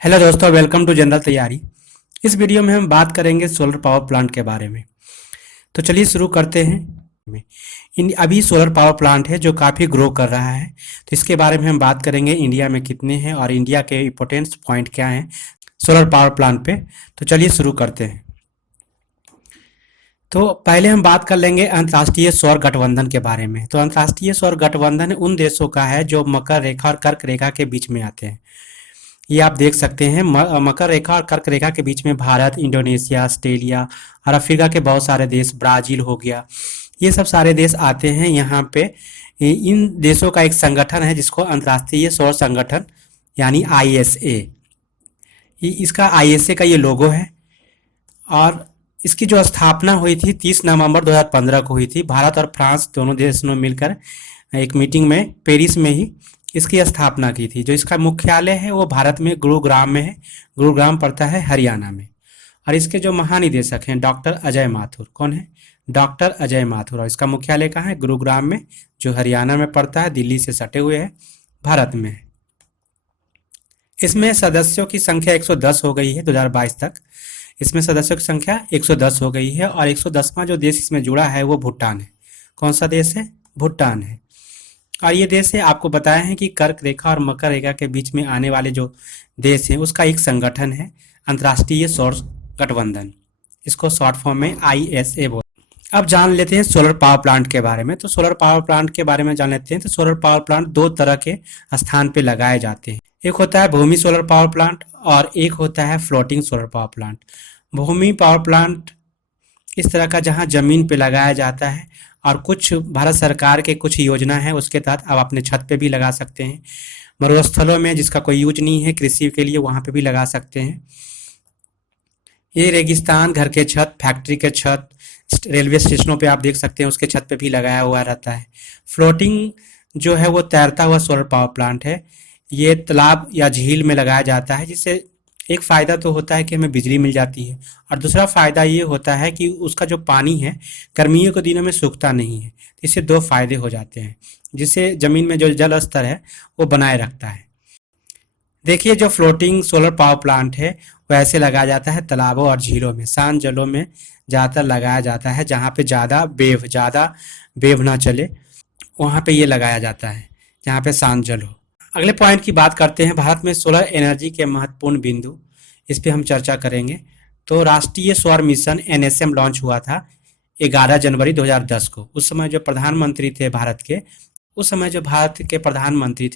Hello दोस्तों, welcome to general तैयारी। इस वीडियो में हम बात करेंगे सोलर पावर प्लांट के बारे में। तो चलिए शुरू करते हैं। अभी सोलर पावर प्लांट है जो काफ़ी ग्रो कर रहा है, तो इसके बारे में हम बात करेंगे इंडिया में कितने हैं और इंडिया के इम्पोर्टेंट पॉइंट क्या हैं सोलर पावर प्लांट पे। तो चलिए शुरू करते हैं। तो पहले हम बात कर लेंगे अंतर्राष्ट्रीय सौर गठबंधन के बारे में। तो अंतर्राष्ट्रीय सौर गठबंधन उन देशों का है जो मकर रेखा और कर्क रेखा के बीच में आते हैं। ये आप देख सकते हैं, मकर रेखा और कर्क रेखा के बीच में भारत, इंडोनेशिया, ऑस्ट्रेलिया और अफ्रीका के बहुत सारे देश, ब्राजील हो गया, ये सब सारे देश आते हैं यहाँ पे। इन देशों का एक संगठन है जिसको अंतर्राष्ट्रीय सौर संगठन यानी आईएसए, इसका आईएसए का ये लोगो है। और इसकी जो स्थापना हुई थी 30 नवंबर 2015 को हुई थी। भारत और फ्रांस दोनों देशों ने मिलकर एक मीटिंग में पेरिस में ही इसकी स्थापना की थी। जो इसका मुख्यालय है वो भारत में गुरुग्राम में है। गुरुग्राम पड़ता है हरियाणा में। और इसके जो महानिदेशक हैं डॉक्टर अजय माथुर। कौन है? डॉक्टर अजय माथुर। और इसका मुख्यालय कहाँ है? गुरुग्राम में, जो हरियाणा में पड़ता है, दिल्ली से सटे हुए है, भारत में है। इसमें सदस्यों की संख्या 110 हो गई है 2022 तक। इसमें सदस्यों की संख्या 110 हो गई है। और 110वां जो देश इसमें जुड़ा है वो भूटान है। कौन सा देश है? भूटान है। और ये देश है, आपको बताया है कि कर्क रेखा और मकर रेखा के बीच में आने वाले जो देश हैं उसका एक संगठन है अंतर्राष्ट्रीय सौर गठबंधन। इसको शॉर्ट फॉर्म में आईएसए बोलते हैं। अब जान लेते हैं सोलर पावर प्लांट के बारे में। तो सोलर पावर प्लांट के बारे में जान लेते हैं। तो सोलर पावर प्लांट दो तरह के स्थान पे लगाए जाते हैं। एक होता है भूमि सोलर पावर प्लांट और एक होता है फ्लोटिंग सोलर पावर प्लांट। भूमि पावर प्लांट इस तरह का जहां जमीन पे लगाया जाता है, और कुछ भारत सरकार के कुछ योजना है उसके तहत आप अपने छत पे भी लगा सकते हैं। मरुस्थलों में जिसका कोई यूज नहीं है कृषि के लिए, वहां पे भी लगा सकते हैं। ये रेगिस्तान, घर के छत, फैक्ट्री के छत, रेलवे स्टेशनों पे आप देख सकते हैं उसके छत पे भी लगाया हुआ रहता है। फ्लोटिंग जो है वो तैरता हुआ सोलर पावर प्लांट है। ये तालाब या झील में लगाया जाता है, जिससे एक फ़ायदा तो होता है कि हमें बिजली मिल जाती है, और दूसरा फ़ायदा ये होता है कि उसका जो पानी है गर्मियों के दिनों में सूखता नहीं है। इससे दो फायदे हो जाते हैं, जिससे ज़मीन में जो जल स्तर है वो बनाए रखता है। देखिए, जो फ्लोटिंग सोलर पावर प्लांट है वो ऐसे लगाया जाता है तालाबों और झीलों में, शांत जलों में ज़्यादातर लगाया जाता है, जहाँ पे ज़्यादा वेव ना चले वहाँ पे ये लगाया जाता है, जहाँ पे शांत जल हो। अगले पॉइंट की बात करते हैं, भारत में सोलर एनर्जी के महत्वपूर्ण बिंदु, इस पे हम चर्चा करेंगे। तो राष्ट्रीय सौर मिशन एनएसएम लॉन्च हुआ था 11 जनवरी 2010 को। उस समय जो प्रधानमंत्री थे भारत के,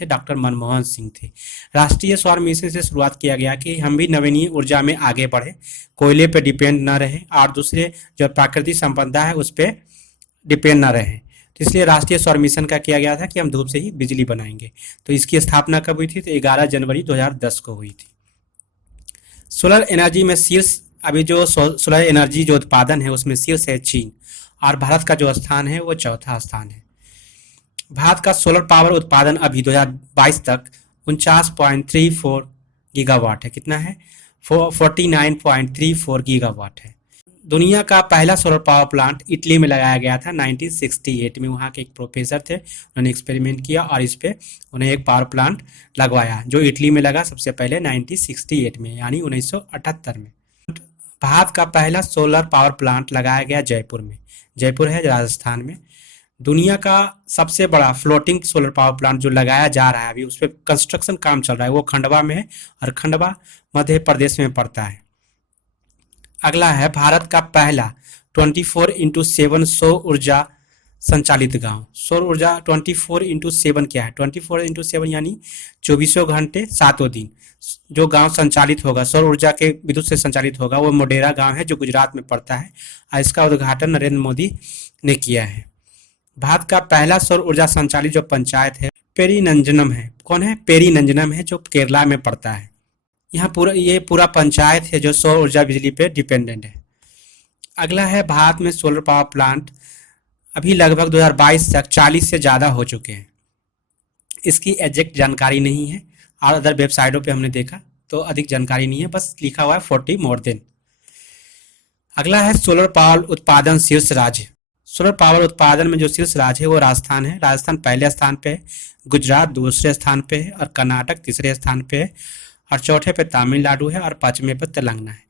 डॉक्टर मनमोहन सिंह थे। राष्ट्रीय सौर मिशन से शुरुआत किया गया कि हम भी नवीनीय ऊर्जा में आगे बढ़े, कोयले पे डिपेंड ना रहे और दूसरे जो प्राकृतिक संपदा है उस पर डिपेंड ना रहे। तो इसलिए राष्ट्रीय सौर मिशन का किया गया था कि हम धूप से ही बिजली बनाएंगे। तो इसकी स्थापना कब हुई थी? तो 11 जनवरी 2010 को हुई थी। सोलर एनर्जी में शीर्ष, अभी जो सोलर एनर्जी जो उत्पादन है उसमें शीर्ष है चीन, और भारत का जो स्थान है वो चौथा स्थान है। भारत का सोलर पावर उत्पादन अभी 2022 तक 49.34 गीगावाट है। कितना है? 49.34 गीगावाट है। दुनिया का पहला सोलर पावर प्लांट इटली में लगाया गया था 1968 में। वहाँ के एक प्रोफेसर थे, उन्होंने एक्सपेरिमेंट किया और इस पे उन्हें एक पावर प्लांट लगवाया, जो इटली में लगा सबसे पहले 1968 में, यानी 1978 में। भारत का पहला सोलर पावर प्लांट लगाया गया जयपुर में। जयपुर है राजस्थान में। दुनिया का सबसे बड़ा फ्लोटिंग सोलर पावर प्लांट जो लगाया जा रहा है अभी, उस पर कंस्ट्रक्शन काम चल रहा है, वो खंडवा में है, और खंडवा मध्य प्रदेश में पड़ता है। अगला है भारत का पहला 24x7 सौर ऊर्जा संचालित गांव। सौर ऊर्जा 24x7 क्या है? 24x7 यानी 24 घंटे 7 दिन जो गांव संचालित होगा, सौर ऊर्जा के विद्युत से संचालित होगा, वो मोढेरा गांव है जो गुजरात में पड़ता है, और इसका उद्घाटन नरेंद्र मोदी ने किया है। भारत का पहला सौर ऊर्जा संचालित जो पंचायत है पेरीनंजनम है। कौन है? पेरीनंजनम है, जो केरला में पड़ता है। यहाँ पूरा पंचायत है जो सौर ऊर्जा बिजली पे डिपेंडेंट है। अगला है, भारत में सोलर पावर प्लांट अभी लगभग 2022 तक 40 से ज़्यादा हो चुके हैं। इसकी एग्जैक्ट जानकारी नहीं है, और अदर वेबसाइटों पे हमने देखा तो अधिक जानकारी नहीं है, बस लिखा हुआ है 40 मोर देन। अगला है सोलर पावर उत्पादन शीर्ष राज्य। सोलर पावर उत्पादन में जो शीर्ष राज्य है वो राजस्थान है। राजस्थान पहले स्थान पे है, गुजरात दूसरे स्थान पे है, और कर्नाटक तीसरे स्थान पे है, और चौथे पे तमिलनाडु है और पाँचवें पे तेलंगाना है।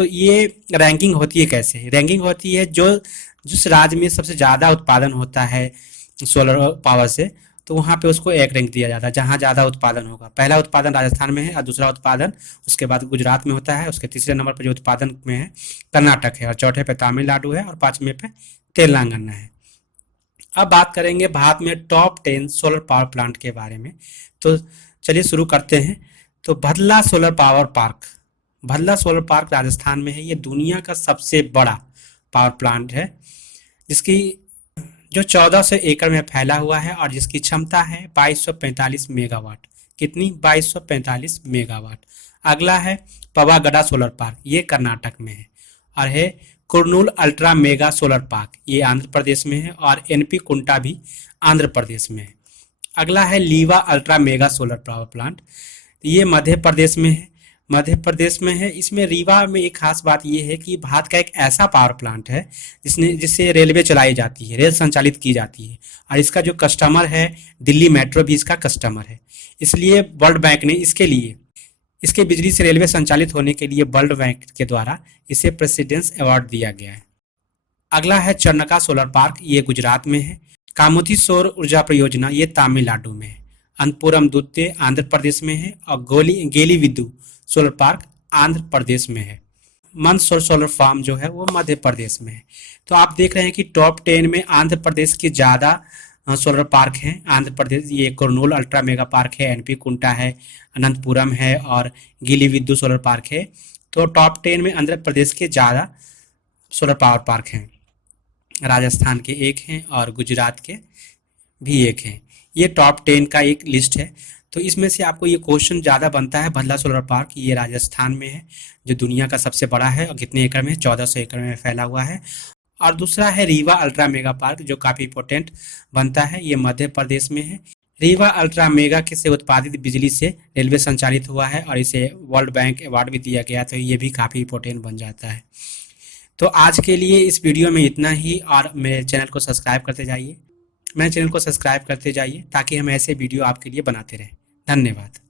ये रैंकिंग होती है कैसे? रैंकिंग होती है जो जिस राज्य में सबसे ज़्यादा उत्पादन होता है सोलर पावर से, तो वहाँ पे उसको एक रैंक दिया जाता है जहाँ ज़्यादा उत्पादन होगा। पहला उत्पादन राजस्थान में है और दूसरा उत्पादन उसके बाद गुजरात में होता है। उसके तीसरे नंबर पर जो उत्पादन में है कर्नाटक है और चौथे पे तमिलनाडु है और पाँचवें पे तेलंगाना है। अब बात करेंगे भारत में टॉप 10 सोलर पावर प्लांट के बारे में। तो चलिए शुरू करते हैं। तो Bhadla solar power park, Bhadla solar park Rajasthan में है। ये दुनिया का सबसे बड़ा पावर प्लांट है जिसकी जो 1400 एकड़ में फैला हुआ है और जिसकी क्षमता है 2245 मेगावाट। कितनी? 2245 मेगावाट। अगला है पवागढ़ सोलर पार्क, ये कर्नाटक में है। और है Kurnool ultra mega solar park, ये आंध्र प्रदेश में है। और एनपी कुंटा भी आंध्र प्रदेश में है। अगला है Rewa ultra mega solar power plant, ये मध्य प्रदेश में है। मध्य प्रदेश में है। इसमें रीवा में एक खास बात ये है कि भारत का एक ऐसा पावर प्लांट है जिससे रेलवे चलाई जाती है, रेल संचालित की जाती है। और इसका जो कस्टमर है दिल्ली मेट्रो भी इसका कस्टमर है। इसलिए वर्ल्ड बैंक ने इसके लिए, इसके बिजली से रेलवे संचालित होने के लिए वर्ल्ड बैंक के द्वारा इसे प्रेसिडेंस अवार्ड दिया गया है। अगला है चरनका सोलर पार्क, ये गुजरात में है। कामोती सौर ऊर्जा परियोजना, ये तमिलनाडु में है। अनपुरम दुत्ते आंध्र प्रदेश में है। और गेली विद्यु सोलर पार्क आंध्र प्रदेश में है। मंदसौर सोलर फार्म जो है वो मध्य प्रदेश में है। तो आप देख रहे हैं कि टॉप 10 में आंध्र प्रदेश के ज़्यादा सोलर पार्क हैं। आंध्र प्रदेश, ये कुर्नूल अल्ट्रा मेगा पार्क है, एनपी कुंटा है, अनंतपुरम है और गिली विद्युत सोलर पार्क है। तो टॉप 10 में आंध्र प्रदेश के ज़्यादा सोलर पावर पार्क हैं। राजस्थान के एक हैं और गुजरात के भी एक हैं। ये टॉप 10 का एक लिस्ट है। तो इसमें से आपको ये क्वेश्चन ज़्यादा बनता है। भदला सोलर पार्क ये राजस्थान में है जो दुनिया का सबसे बड़ा है और कितने एकड़ में? 1400 एकड़ में फैला हुआ है। और दूसरा है रीवा अल्ट्रा मेगा पार्क जो काफ़ी इंपॉर्टेंट बनता है, ये मध्य प्रदेश में है। रीवा अल्ट्रा मेगा के से उत्पादित बिजली से रेलवे संचालित हुआ है और इसे वर्ल्ड बैंक अवार्ड भी दिया गया, तो ये भी काफ़ी इंपॉर्टेंट बन जाता है। तो आज के लिए इस वीडियो में इतना ही। और मेरे चैनल को सब्सक्राइब करते जाइए, मेरे चैनल को सब्सक्राइब करते जाइए ताकि हम ऐसे वीडियो आपके लिए बनाते रहें। धन्यवाद।